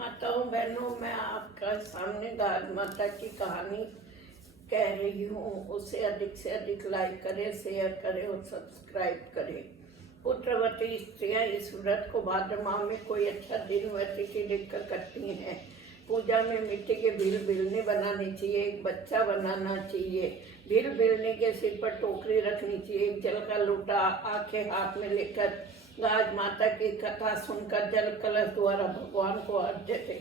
माताओं बहनों, मैं आपका सामने गाज माता की कहानी कह रही हूँ। उसे अधिक से अधिक लाइक करें, शेयर करें और सब्सक्राइब करें। पुत्रवती स्त्रियां इस व्रत को भाद्र माह में कोई अच्छा दिन व तिथि देखकर करती हैं। पूजा में मिट्टी के भील बिलने बनानी चाहिए, एक बच्चा बनाना चाहिए। भील बिलने के सिर पर टोकरी रखनी चाहिए, एक जल का लोटा आंखें हाथ में लेकर गाज माता की कथा सुनकर जल कलश द्वारा भगवान को अर्घ्य थे।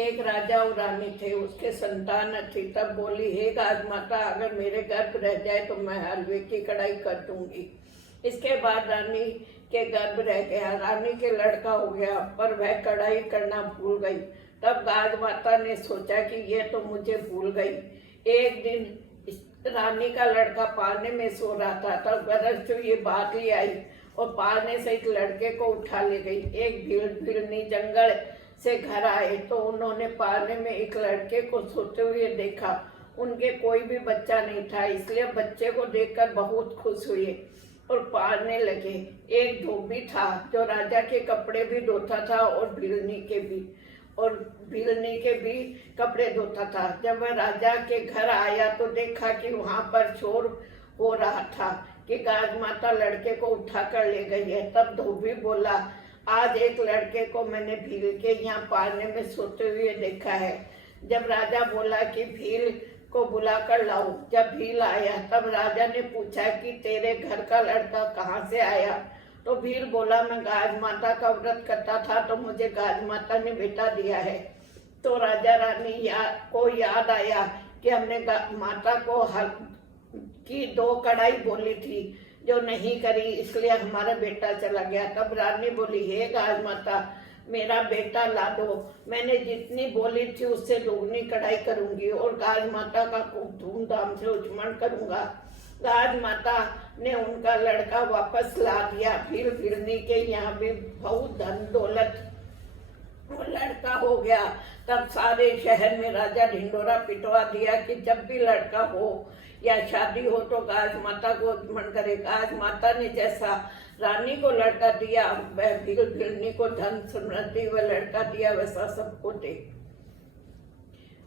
एक राजा और रानी थे, उसके संतान थी। तब बोली, हे गाज माता, अगर मेरे गर्भ रह जाए तो मैं हलवे की कढ़ाई कर दूंगी। इसके बाद रानी के गर्भ रह गया, रानी के लड़का हो गया, पर वह कढ़ाई करना भूल गई। तब गाज माता ने सोचा कि ये तो मुझे भूल गई। एक दिन रानी का लड़का पालने में सो रहा था, तब गरज से ये बादली आई और पालने से एक लड़के को उठा ले गई। एक भीलनी जंगल से घर आए तो उन्होंने पालने में एक लड़के को सोते हुए देखा। उनके कोई भी बच्चा नहीं था, इसलिए बच्चे को देखकर बहुत खुश हुए और पालने लगे। एक धोबी था जो राजा के कपड़े भी धोता था और भीलनी के भी कपड़े धोता था। जब वह राजा के घर आया तो देखा कि वहां पर शोर हो रहा था कि गाज माता लड़के को उठा कर ले गई है। तब धोबी बोला, आज एक लड़के को मैंने भील के यहाँ पालने में सोते हुए देखा है। जब राजा बोला कि भील को बुला कर लाओ। जब भील आया तब राजा ने पूछा कि तेरे घर का लड़का कहाँ से आया। तो भील बोला, मैं गाज माता का व्रत करता था तो मुझे गाज माता ने बेटा दिया है। तो राजा रानी को याद आया कि हमने माता को की 2 कढ़ाई बोली थी जो नहीं करी, इसलिए हमारा बेटा चला गया। तब रानी बोली, हे गाज माता, मेरा बेटा ला दो। मैंने जितनी बोली थी उससे दोगुनी कढ़ाई करूंगी और गाज माता का खूब धूमधाम से उच्चमन करूंगा। गाज माता ने उनका लड़का वापस ला दिया। फिर भीलनी के यहाँ भी बहुत धन दौलत वो लड़का हो गया। तब सारे शहर में राजा ढिंडोरा पिटवा दिया कि जब भी लड़का हो या शादी हो तो गाज माता को मन करे। गाज माता ने जैसा रानी को लड़का दिया, वह भीलनी को धन समृद्धि व लड़का दिया, वैसा सबको दे।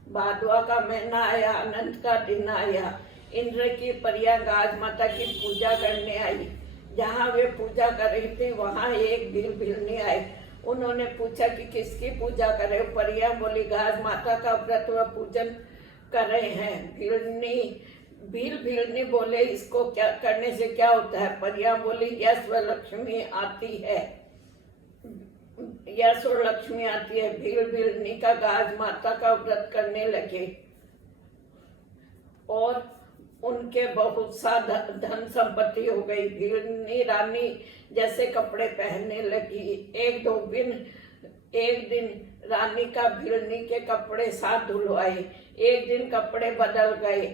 भादवा का महीना आया, अनंत का दिन आया। इंद्र की परियां गाज माता की पूजा करने आई। जहाँ वे पूजा कर रही थी वहाँ एक भीलनी आए। उन्होंने पूछा कि किसकी पूजा कर रहे हो। परियां बोली, गाज माता का व्रत व पूजन कर रहे हैं। भीलनी बोले, इसको क्या करने से क्या होता है। परियां बोली, यश व लक्ष्मी आती है, यश और लक्ष्मी आती है। भीलनी का गाज माता का व्रत करने लगे और उनके बहुत सा धन संपत्ति हो गई। भीलनी रानी जैसे कपड़े पहनने लगी। एक दिन रानी का भीलनी के कपड़े साथ धुलवाए। एक दिन कपड़े बदल गए।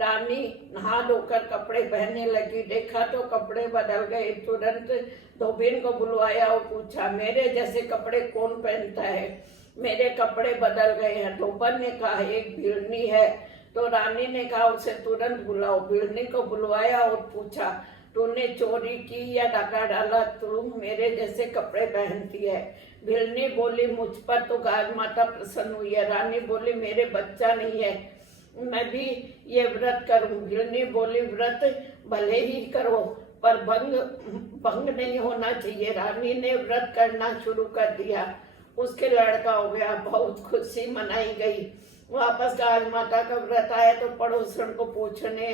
रानी नहा धोकर कपड़े पहनने लगी, देखा तो कपड़े बदल गए। तुरंत धोबिन को बुलवाया और पूछा, मेरे जैसे कपड़े कौन पहनता है, मेरे कपड़े बदल गए हैं। धोबन ने कहा, एक भीलनी है। तो रानी ने कहा, उसे तुरंत बुलाओ। भीलनी को बुलवाया और पूछा, तूने चोरी की या डाका डाला, तुम मेरे जैसे कपड़े पहनती है। भीलनी बोली, मुझ पर तो गाज माता प्रसन्न हुई है। रानी बोली, मेरे बच्चा नहीं है, मैं भी ये व्रत करूं। भीलनी बोली, व्रत भले ही करो पर भंग नहीं होना चाहिए। रानी ने व्रत करना शुरू कर दिया। उसके लड़का हो गया, बहुत खुशी मनाई गई। वापस गाज माता का व्रत आया तो पड़ोसन को पूछने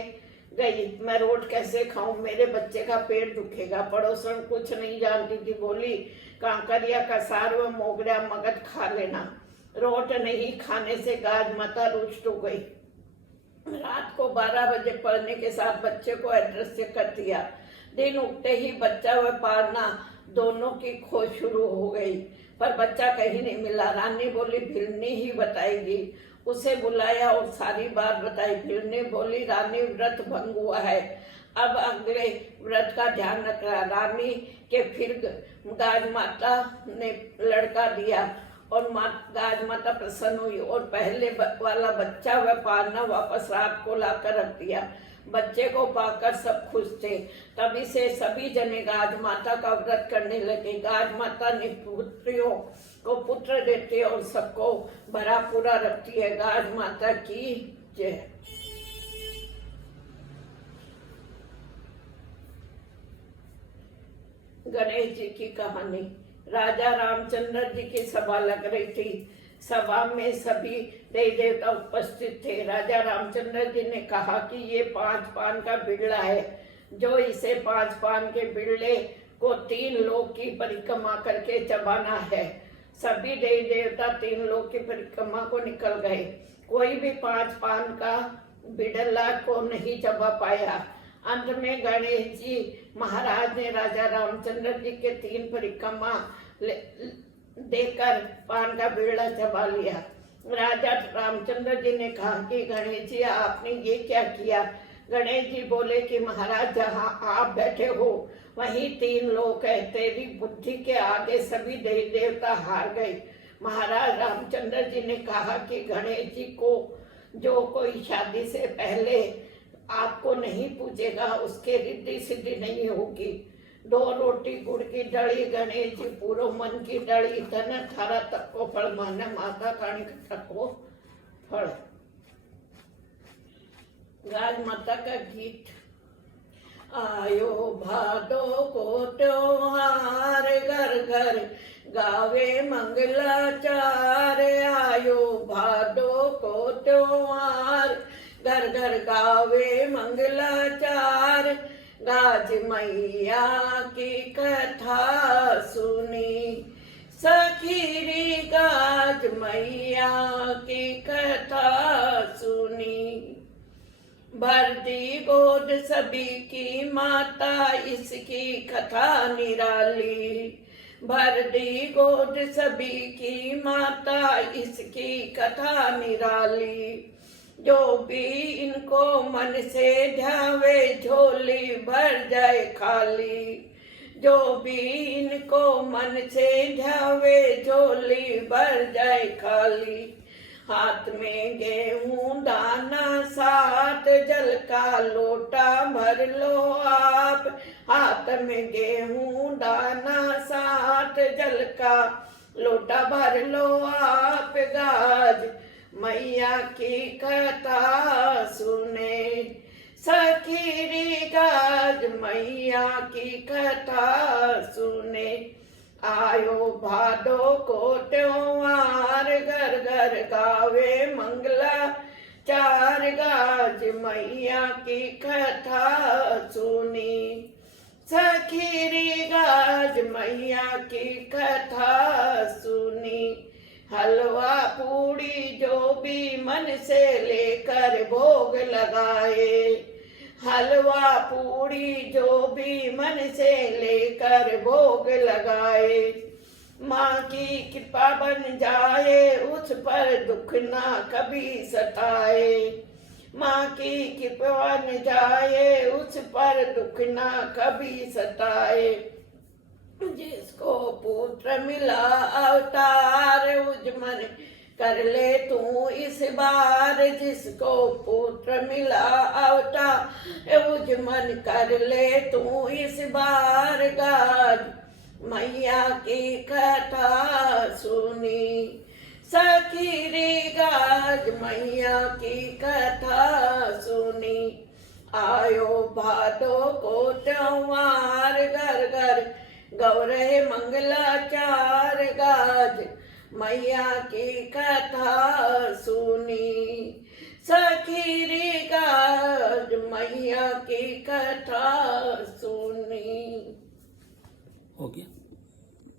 गई, मैं रोट कैसे खाऊं, मेरे बच्चे का पेट दुखेगा। पड़ोसन कुछ नहीं जानती थी, बोली, कांकरिया कसार व मोगरा मगध खा लेना। रोट नहीं खाने से गाज माता रुष्ट हो गई। रात को 12 बजे पढ़ने के साथ बच्चे को अदृश्य कर दिया। दिन उगते ही बच्चा व पालना दोनों की खोज शुरू हो गई, पर बच्चा कहीं नहीं मिला। रानी बोली, भीलनी ही बताएगी। उसे बुलाया और सारी बात बताई। भीलनी बोली, रानी, व्रत भंग हुआ है, अब अगले व्रत का ध्यान रखना। रानी के फिर गाज माता ने लड़का दिया और गाज माता प्रसन्न हुई और पहले वाला बच्चा व पालना वापस रात को लाकर रख दिया। बच्चे को पाकर सब खुश थे। तभी से सभी जने गाज माता का व्रत करने लगे। गाज माता ने पुत्रियों को पुत्र देती है और सबको भरा पूरा रखती है। गाज माता की जय। गणेश जी की कहानी। राजा रामचंद्र जी की सभा लग रही थी। सभा में सभी देवी देवता उपस्थित थे। राजा रामचंद्र जी ने कहा कि ये 5 पान का बिरला है, जो इसे 5 पान के बिरले को 3 लोक की परिक्रमा करके चबाना है। सभी देवी देवता 3 लोक की परिक्रमा को निकल गए। कोई भी 5 पान का बिरला को नहीं चबा पाया। अंत में गणेश जी महाराज ने राजा रामचंद्र जी के 3 परिक्रमा देकर पान का बिरला चबा लिया। राजा रामचंद्र जी ने कहा कि गणेश जी आपने ये क्या किया। गणेश जी बोले कि महाराज जहाँ आप बैठे हो वहीं 3 लोक है। तेरी बुद्धि के आगे सभी देवी देवता हार गए। महाराज रामचंद्र जी ने कहा कि गणेश जी को जो कोई शादी से पहले आपको नहीं पूछेगा उसके रिद्धि सिद्धि नहीं होगी। 2 रोटी गुड़ की डली गणेश जी पूरो मन की डली धन थारा तक को फल माना माता काणी तक को फल। गाज माता का गीत। आयो भादो को त्योहार घर घर गावे मंगलाचार। आयो भादो को त्योहार घर घर गावे मंगलाचार। गाज मैया की कथा सुनी सखीरी गाज मैया की कथा सुनी। भर दी गोद सभी की माता इसकी कथा निराली। भर दी गोद सभी की माता इसकी कथा निराली। जो भी इनको मन से ध्यावे झोली भर जाए खाली। जो भी इनको मन से ध्यावे झोली भर जाए खाली। हाथ में गेहूं दाना साथ जल का लोटा भर लो आप। हाथ में गेहूं दाना साथ जल का लोटा भर लो आप। गाज मैया की कथा सुने सखीरी गाज मैया की कथा सुने। आयो भादो को त्योहार घर घर गावे मंगला चार। गाज मैया की कथा सुनी सखीरी गाज मैया की कथा सुनी। हलवा पूड़ी जो भी मन से लेकर भोग लगाए। हलवा पूड़ी जो भी मन से लेकर भोग लगाए। माँ की कृपा बन जाए उस पर दुख ना कभी सताए। माँ की कृपा बन जाए उस पर दुख ना कभी सताए। जिसको पुत्र मिला अवतार उजमन कर ले तू इस बार। जिसको पुत्र मिला अवतार उजमन कर ले तू इस बार। गाज मैया की कथा सुनी सखीरी गाज मैया की कथा सुनी। आयो भादो को त्योहार घर घर गौरहे मंगलाचार। गाज मैया की कथा सुनी सखीरी गाज मैया की कथा सुनी। हो गया।